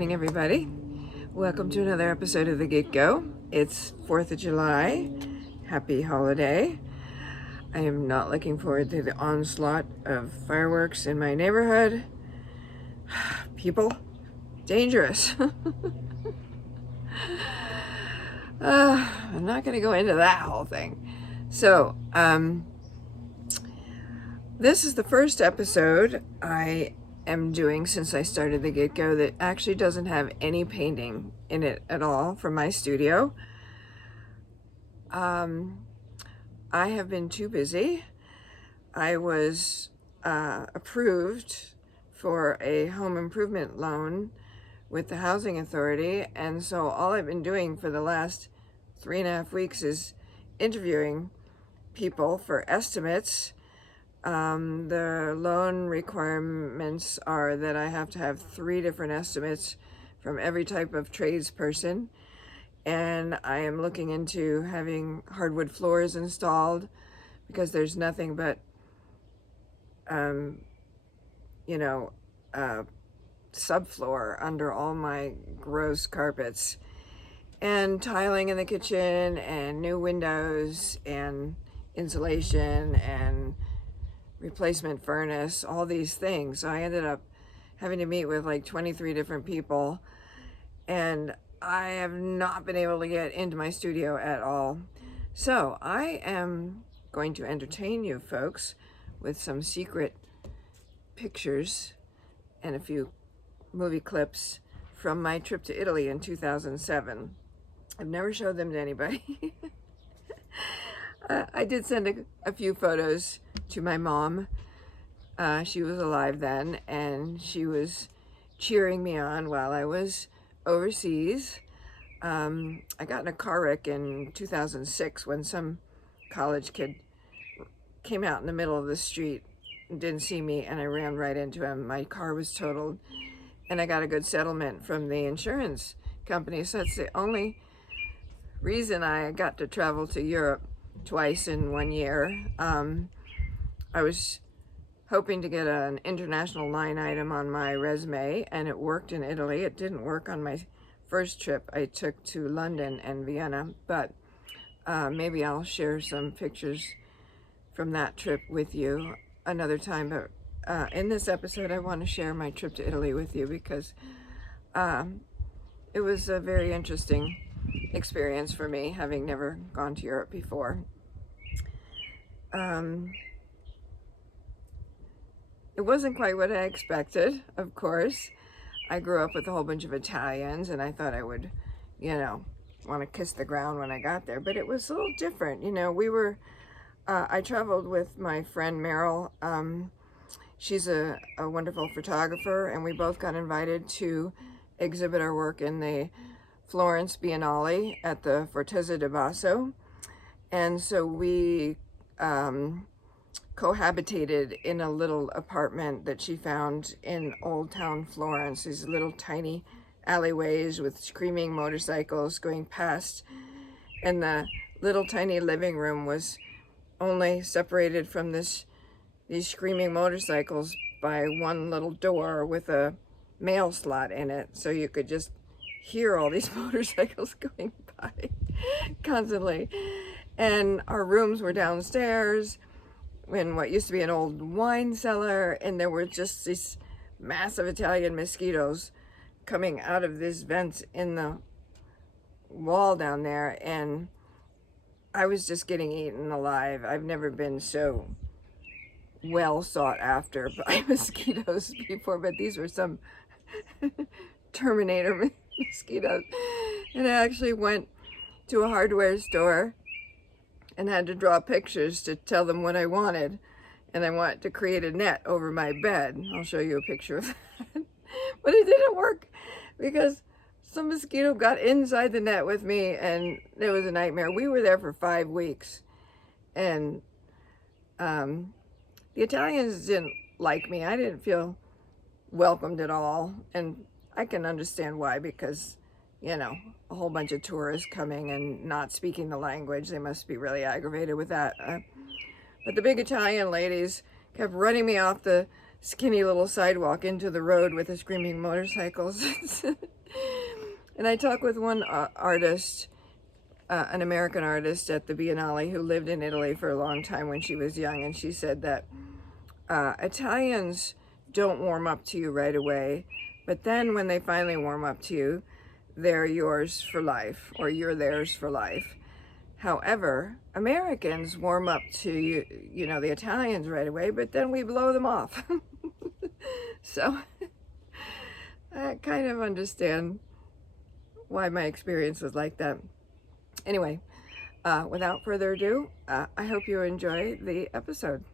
morning, everybody. Welcome to another episode of the Git Go. It's 4th of July. Happy holiday. I am not looking forward to the onslaught of fireworks in my neighborhood. People, dangerous. I'm not going to go into that whole thing. So, this is the first episode I am doing since I started the Git Go that actually doesn't have any painting in it at all from my studio. I have been too busy. I was approved for a home improvement loan with the housing authority, and so all I've been doing for the last 3.5 weeks is interviewing people for estimates. The loan requirements are that I have to have 3 different estimates from every type of tradesperson, and I am looking into having hardwood floors installed because there's nothing but subfloor under all my gross carpets, and tiling in the kitchen, and new windows, and insulation, and replacement furnace, all these things. So I ended up having to meet with like 23 different people, and I have not been able to get into my studio at all. So I am going to entertain you folks with some secret pictures and a few movie clips from my trip to Italy in 2007. I've never showed them to anybody. I did send a few photos to my mom. She was alive then, and she was cheering me on while I was overseas. I got in a car wreck in 2006 when some college kid came out in the middle of the street and didn't see me, and I ran right into him. My car was totaled, and I got a good settlement from the insurance company. So that's the only reason I got to travel to Europe twice in 1 year. I was hoping to get an international line item on my resume, and it worked in Italy. It didn't work on my first trip I took to London and Vienna, but maybe I'll share some pictures from that trip with you another time. But in this episode, I want to share my trip to Italy with you because it was a very interesting experience for me, having never gone to Europe before. It wasn't quite what I expected, of course. I grew up with a whole bunch of Italians, and I thought I would, want to kiss the ground when I got there. But it was a little different. I traveled with my friend Meryl. She's a wonderful photographer, and we both got invited to exhibit our work in the Florence Biennale at the Fortezza di Basso. And so we cohabitated in a little apartment that she found in Old Town Florence, these little tiny alleyways with screaming motorcycles going past, and the little tiny living room was only separated from these screaming motorcycles by one little door with a mail slot in it, so you could just hear all these motorcycles going by constantly. And our rooms were downstairs in what used to be an old wine cellar, and there were just these massive Italian mosquitoes coming out of these vents in the wall down there, and I was just getting eaten alive. I've never been so well sought after by mosquitoes before, but these were some Terminator mosquitoes. And I actually went to a hardware store and had to draw pictures to tell them what I wanted. And I wanted to create a net over my bed. I'll show you a picture of that. But it didn't work because some mosquito got inside the net with me, and it was a nightmare. We were there for 5 weeks, and the Italians didn't like me. I didn't feel welcomed at all, and I can understand why, because a whole bunch of tourists coming and not speaking the language. They must be really aggravated with that. But the big Italian ladies kept running me off the skinny little sidewalk into the road with the screaming motorcycles. And I talked with one artist, an American artist at the Biennale who lived in Italy for a long time when she was young, and she said that Italians don't warm up to you right away, but then when they finally warm up to you, they're yours for life, or you're theirs for life. However, Americans warm up to you know, the Italians right away, but then we blow them off. So I kind of understand why my experience was like that. Anyway, without further ado, I hope you enjoy the episode.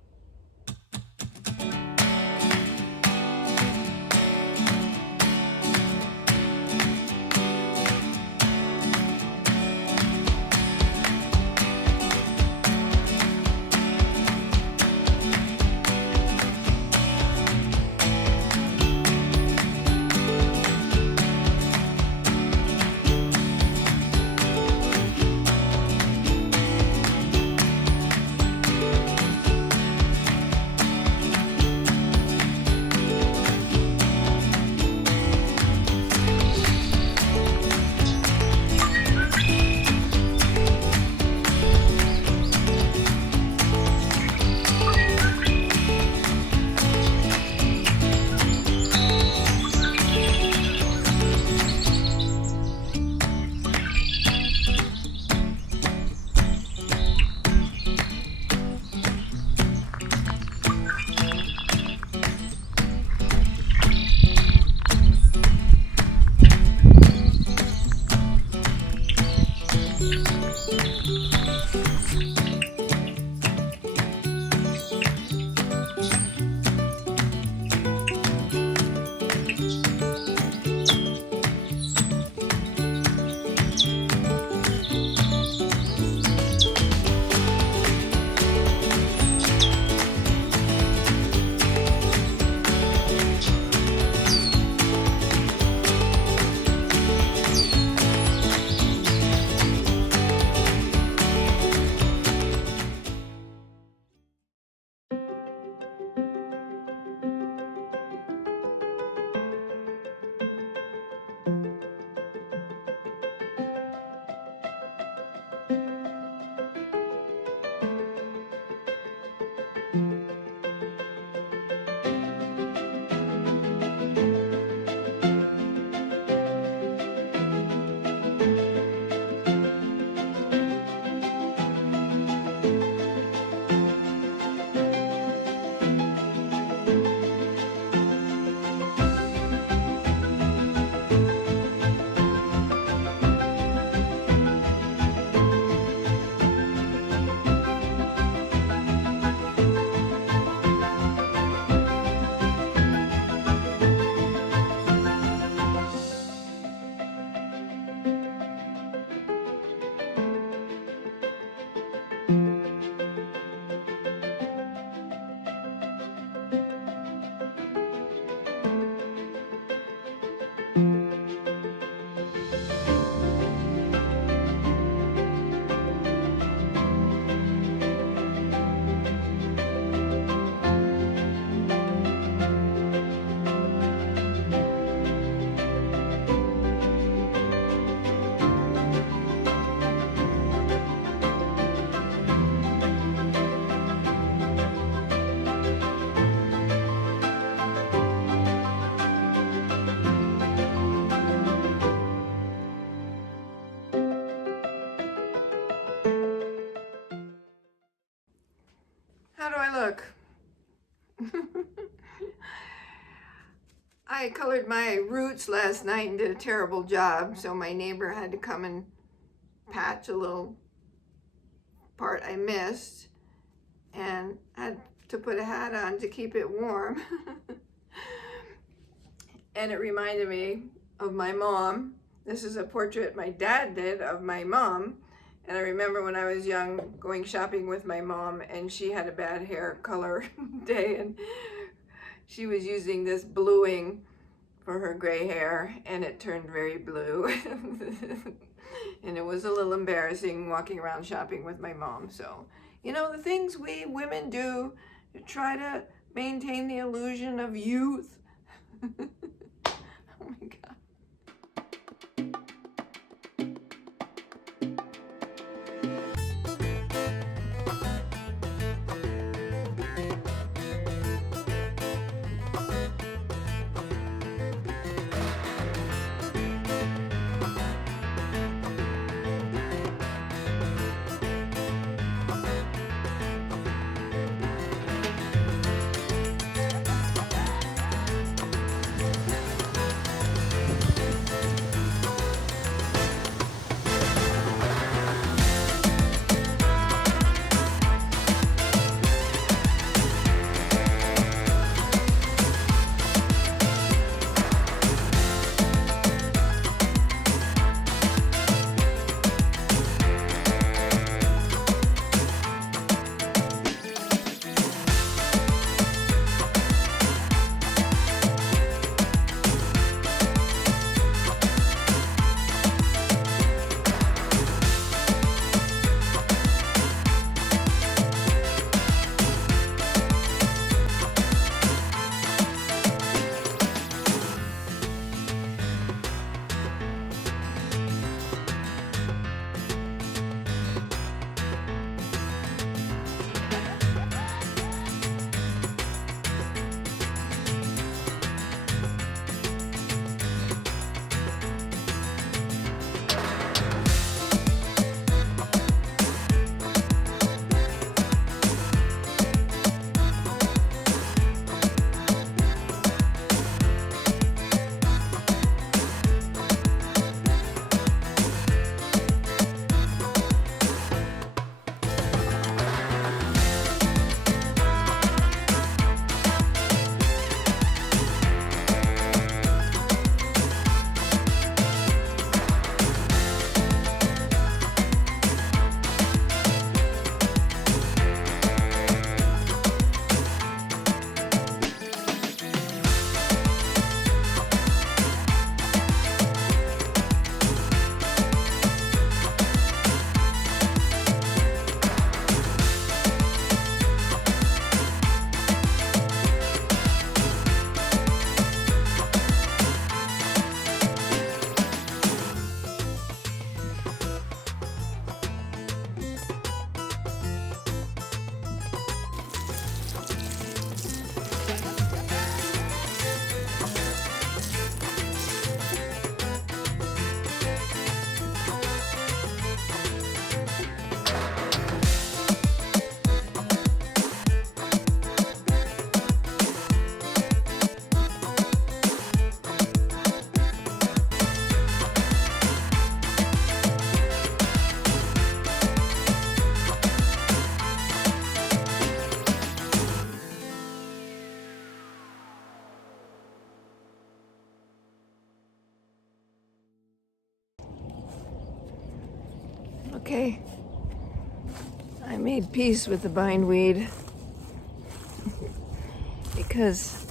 How do I look? I colored my roots last night and did a terrible job, so my neighbor had to come and patch a little part I missed, and had to put a hat on to keep it warm. And it reminded me of my mom. This is a portrait my dad did of my mom. And I remember when I was young going shopping with my mom, and she had a bad hair color day, and she was using this bluing for her gray hair, and it turned very blue. And it was a little embarrassing walking around shopping with my mom. So, you know, the things we women do to try to maintain the illusion of youth. Oh my God. Okay, I made peace with the bindweed because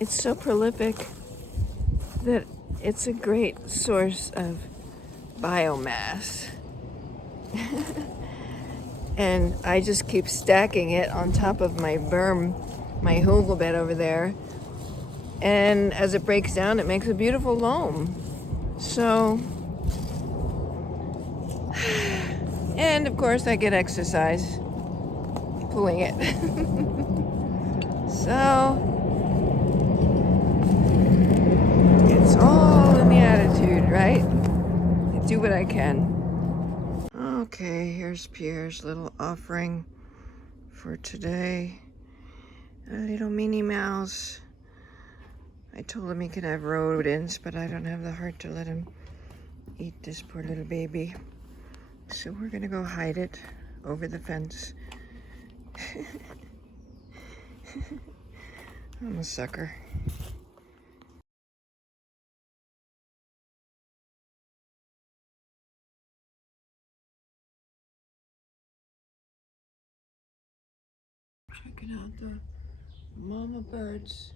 it's so prolific that it's a great source of biomass. And I just keep stacking it on top of my berm, my hugel bed over there. And as it breaks down, it makes a beautiful loam. So, and of course I get exercise pulling it. So, it's all in the attitude, right? I do what I can. Okay, here's Pierre's little offering for today. A little Minnie Mouse. I told him he could have rodents, but I don't have the heart to let him eat this poor little baby. So we're gonna go hide it over the fence. I'm a sucker. Checking out the mama bird's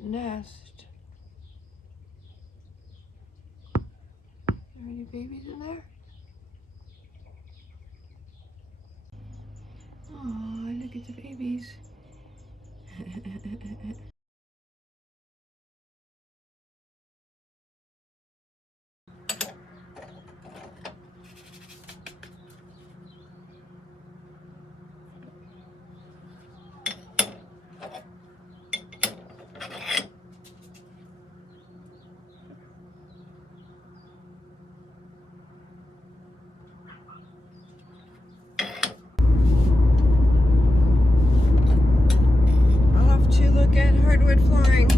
nest. Are there any babies in there? Oh, look at the babies. To look at hardwood flooring.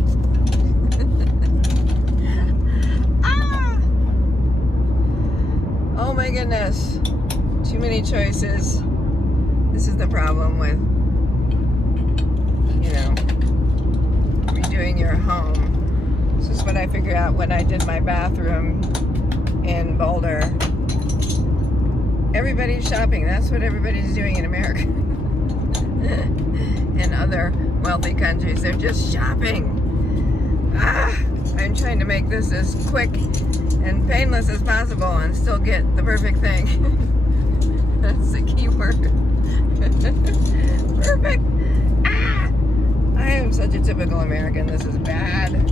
Ah! Oh my goodness. Too many choices. This is the problem with, redoing your home. This is what I figured out when I did my bathroom in Boulder. Everybody's shopping. That's what everybody's doing in America. In other wealthy countries, they're just shopping. I'm trying to make this as quick and painless as possible and still get the perfect thing. That's the key word. Perfect. I am such a typical American. This is bad.